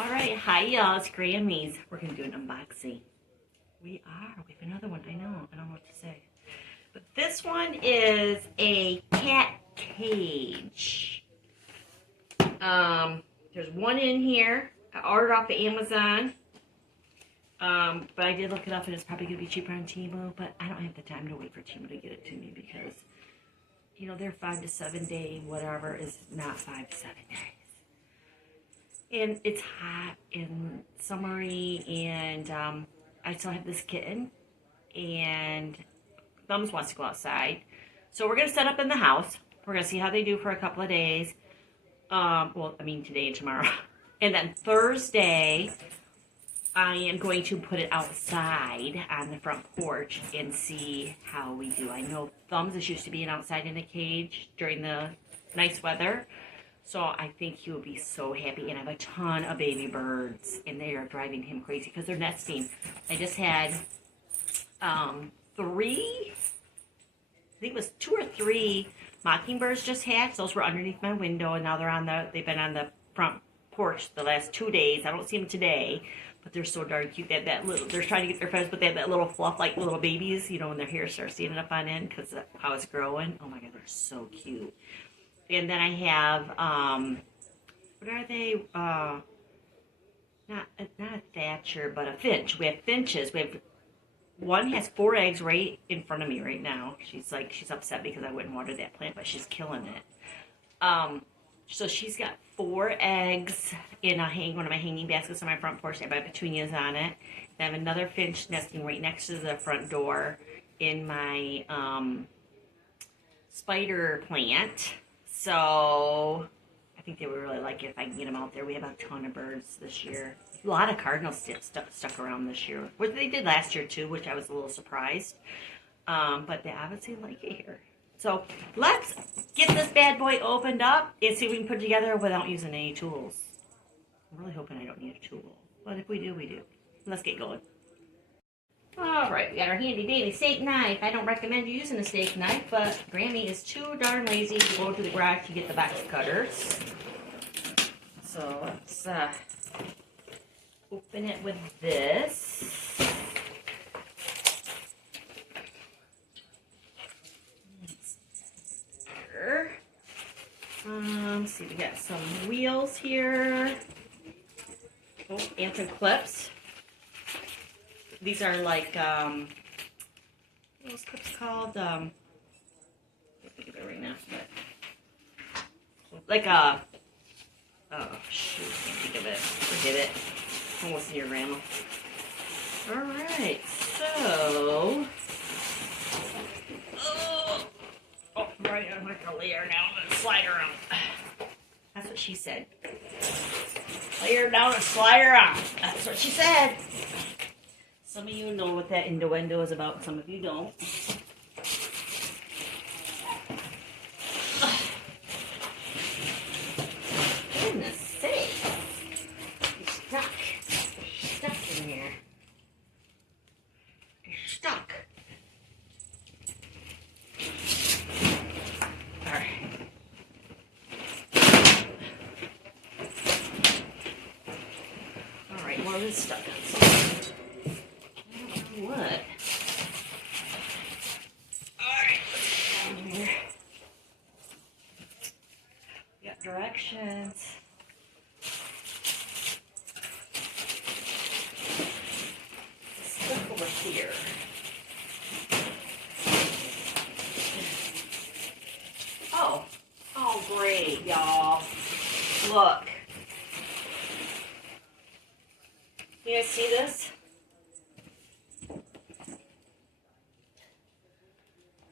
Alright, hi y'all, it's Grammys. We're going to do an unboxing. We have another one, I don't know what to say. But this one is a cat cage. There's one in here. I ordered off of Amazon. But I did look it up and it's probably going to be cheaper on Temu, but I don't have the time to wait for Temu to get it to me because, you know, their 5 to 7 day whatever is not 5 to 7 days. And it's hot and summery, and I still have this kitten, and Thumbs wants to go outside. So we're going to set up in the house. We're going to see how they do for a couple of days. Well, I mean today and tomorrow. And then Thursday, I am going to put it outside on the front porch and see how we do. I know Thumbs is used to being outside in a cage during the nice weather. So I think he will be so happy. And I have a ton of baby birds, and they are driving him crazy because they're nesting. I just had 3, I think it was 2 or 3 mockingbirds just hatched. Those were underneath my window, and now they've been on the front porch the last 2 days. I don't see them today, but they're so darn cute. They have that little, they're trying to get their feathers, but they have that little fluff like little babies, you know, when their hair starts standing up on end because of how it's growing. Oh my God, they're so cute. And then I have, what are they? Not a Thatcher, but a finch. We have finches. One has 4 eggs right in front of me right now. She's upset because I wouldn't water that plant, but she's killing it. So she's got 4 eggs in one of my hanging baskets on my front porch. I have petunias on it. Then I have another finch nesting right next to the front door in my spider plant. So I think they would really like it if I can get them out there. We have a ton of birds this year. A lot of cardinals stuck around this year. Which they did last year too, which I was a little surprised. But they obviously like it here. So let's get this bad boy opened up and see if we can put it together without using any tools. I'm really hoping I don't need a tool. But if we do, we do. Let's get going. Alright, we got our handy dandy steak knife. I don't recommend you using a steak knife, but Grammy is too darn lazy to go to the garage to get the box cutters. So let's open it with this. Let's see, we got some wheels here. Oh, and some clips. These are like, what are those clips called? I can't think of it right now, but like a, oh shoot, can't think of it. Forget it. Almost near grandma. Alright, so, oh, right, I'm going to lay her down and slide her out. That's what she said. Lay her down and slide her out. That's what she said. Some of you know what that innuendo is about, some of you don't. Goodness sake. You're stuck. You're stuck in here. You're stuck. Alright. Alright, more of this stuff. What? Alright, let's get down here. We got directions. Stuff over here. Oh great, y'all. Look. You guys see this?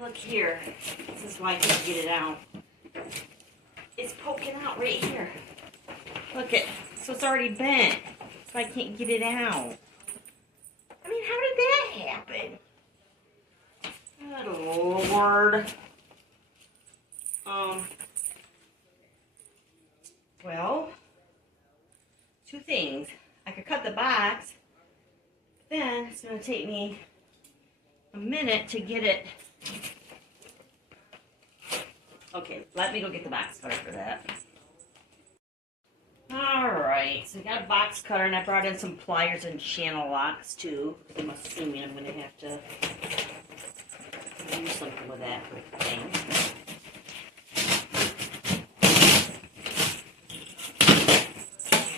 Look here. This is why I can't get it out. It's poking out right here. Look it. So it's already bent. So I can't get it out. I mean, how did that happen? Good Lord. Well, 2 things. I could cut the box, but then it's going to take me a minute to get it. Okay, let me go get the box cutter for that. Alright, So I got a box cutter, and I brought in some pliers and channel locks too. I'm assuming I'm going to have to do something with that thing.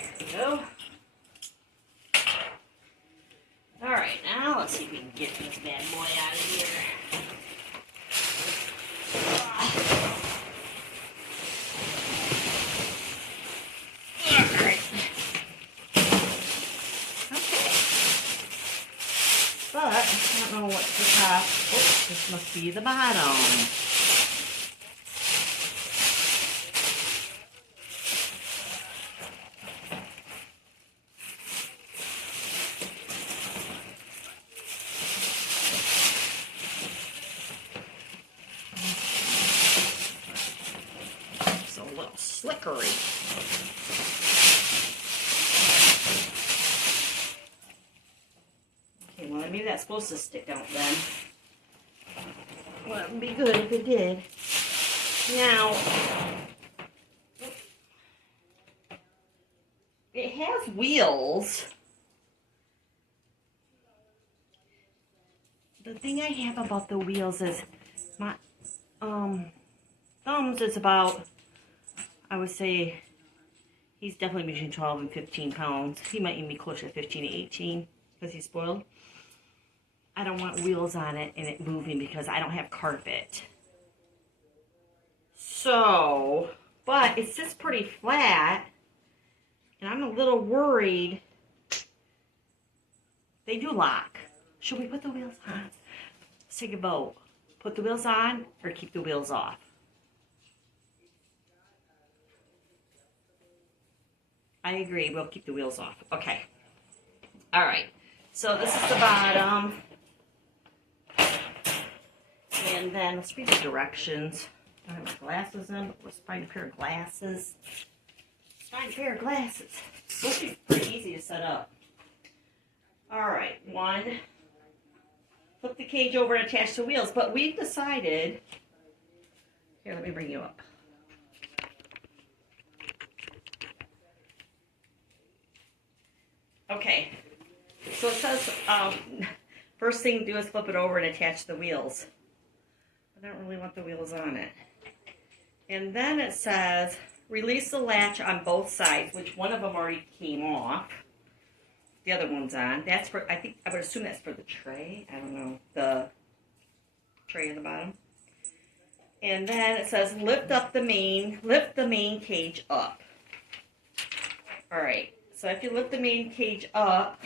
There we go. Alright, now let's see if we can get this bad boy out of here. Alright. Okay. But, I don't know what's the top. Oh, this must be the bottom. It's a little slickery. Okay, well, maybe that's supposed to stick out then. Well, it would be good if it did. Now, it has wheels. The thing I have about the wheels is my thumbs is about, I would say, he's definitely between 12 and 15 pounds. He might even be closer to 15 to 18 because he's spoiled. I don't want wheels on it and it moving because I don't have carpet. So, but it sits pretty flat, and I'm a little worried. They do lock. Should we put the wheels on? Let's take a vote. Put the wheels on or keep the wheels off? I agree. We'll keep the wheels off. Okay. All right. So this is the bottom. And then let's read the directions. I don't have my glasses in, but let's find a pair of glasses. Let's find a pair of glasses. This will be pretty easy to set up. Alright, one. Flip the cage over and attach the wheels. But we've decided... Here, let me bring you up. Okay. So it says, first thing to do is flip it over and attach the wheels. I don't really want the wheels on it. And then it says, release the latch on both sides, which one of them already came off. The other one's on. That's for, I would assume that's for the tray. I don't know. The tray in the bottom. And then it says, lift the main cage up. Alright, so if you lift the main cage up,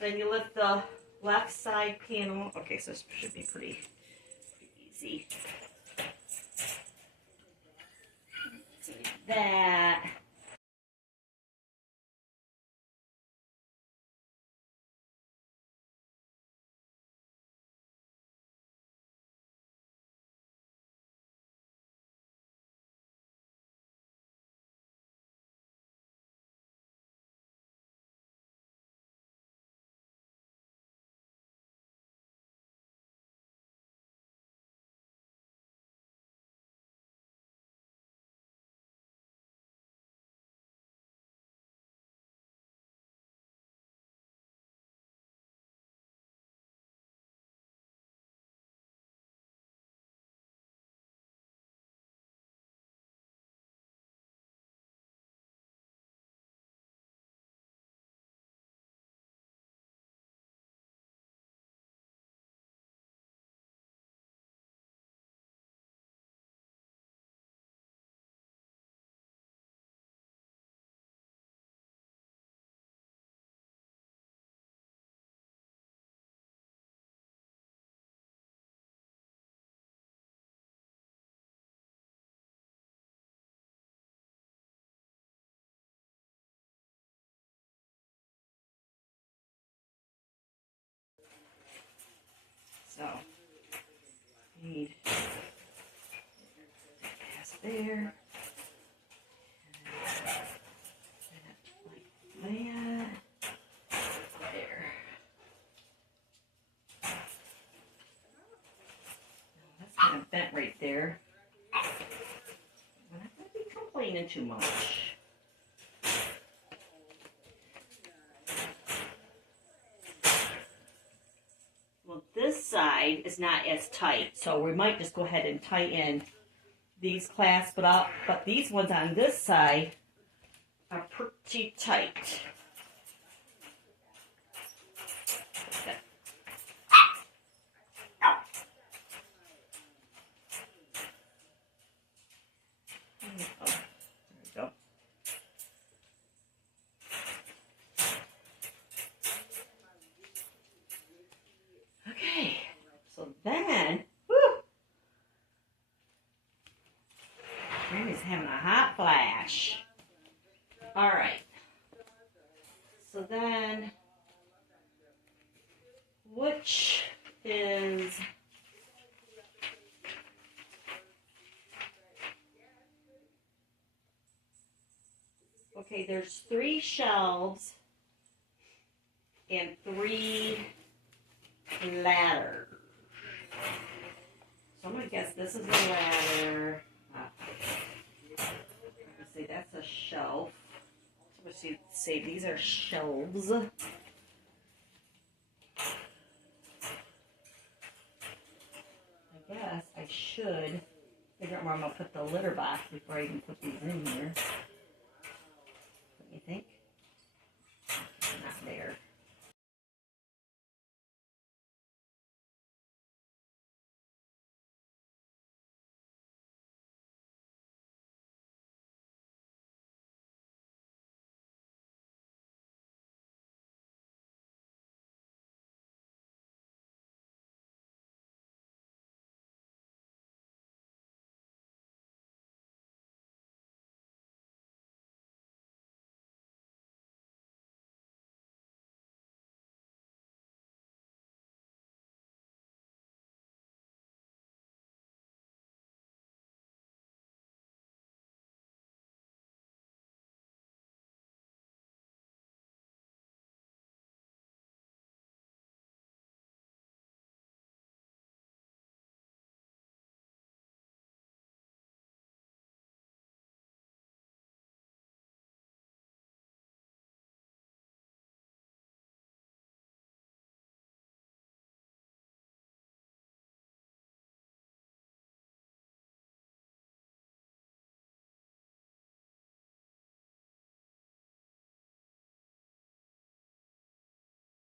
then you lift the left side panel. Okay, so this should be pretty easy. That. So, need pass there. Like that. There. That's kind of bent right there. I'm not going to be complaining too much. side is not as tight. So we might just go ahead and tighten these clasp it up. But these ones on this side are pretty tight. Okay. Oh, there we go. Okay, so then, Randy's having a hot flash. All right. So then, which is okay? There's 3 shelves and 3 ladders. So I'm gonna guess this is a ladder. Let's see, that's a shelf. Let's see, these are shelves. I guess I should figure out where I'm gonna put the litter box before I even put these in here. What do you think? Not there.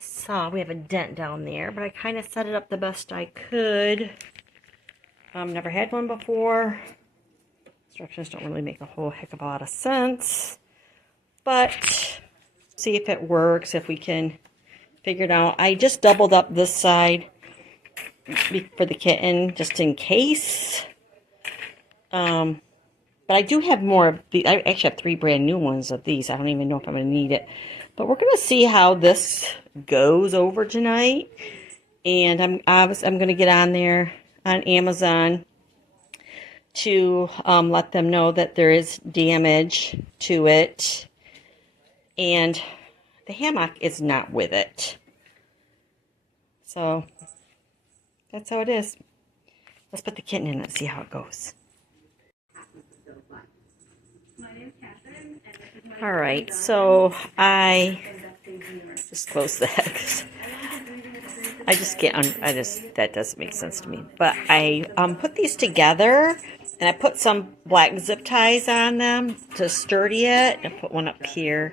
So we have a dent down there, but I kind of set it up the best I could. Never had one before. Instructions don't really make a whole heck of a lot of sense, but see if it works, if we can figure it out. I just doubled up this side for the kitten, just in case. But I do have more of the. I actually have 3 brand new ones of these. I don't even know if I'm going to need it. But we're going to see how this goes over tonight. And I'm going to get on there on Amazon to let them know that there is damage to it. And the hammock is not with it. So that's how it is. Let's put the kitten in and see how it goes. All right, so I just close that. That doesn't make sense to me. But I put these together, and I put some black zip ties on them to sturdy it. I put one up here,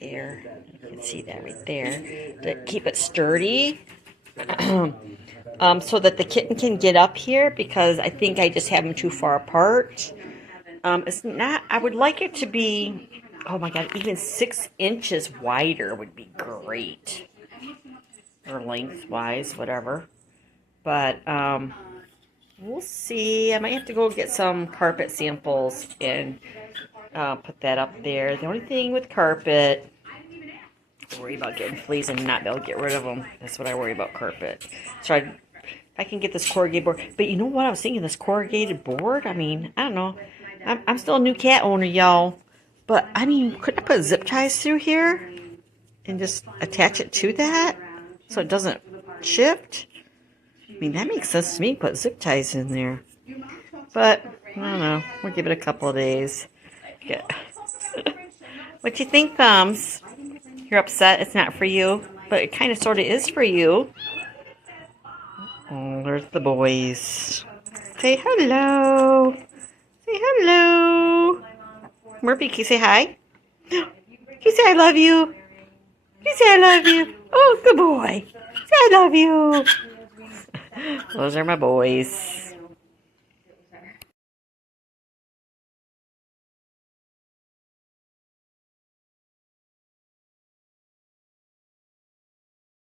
there. You can see that right there to keep it sturdy. So that the kitten can get up here, because I think I just have them too far apart. It's not. I would like it to be. Oh my God! Even 6 inches wider would be great. Or lengthwise, whatever. But we'll see. I might have to go get some carpet samples and put that up there. The only thing with carpet, I worry about getting fleas and not be able to get rid of them. That's what I worry about carpet. So I can get this corrugated board. But you know what I was thinking? This corrugated board? I mean, I don't know. I'm still a new cat owner, y'all. But, I mean, couldn't I put zip ties through here and just attach it to that so it doesn't shift? I mean, that makes sense to me, put zip ties in there. But, I don't know. We'll give it a couple of days. Yeah. What you think, Thumbs? You're upset it's not for you, but it kind of sort of is for you. Oh, there's the boys. Say hello. Say hello. Murphy, can you say hi? Can you say I love you? Can you say I love you? Oh, good boy. Say I love you. Those are my boys.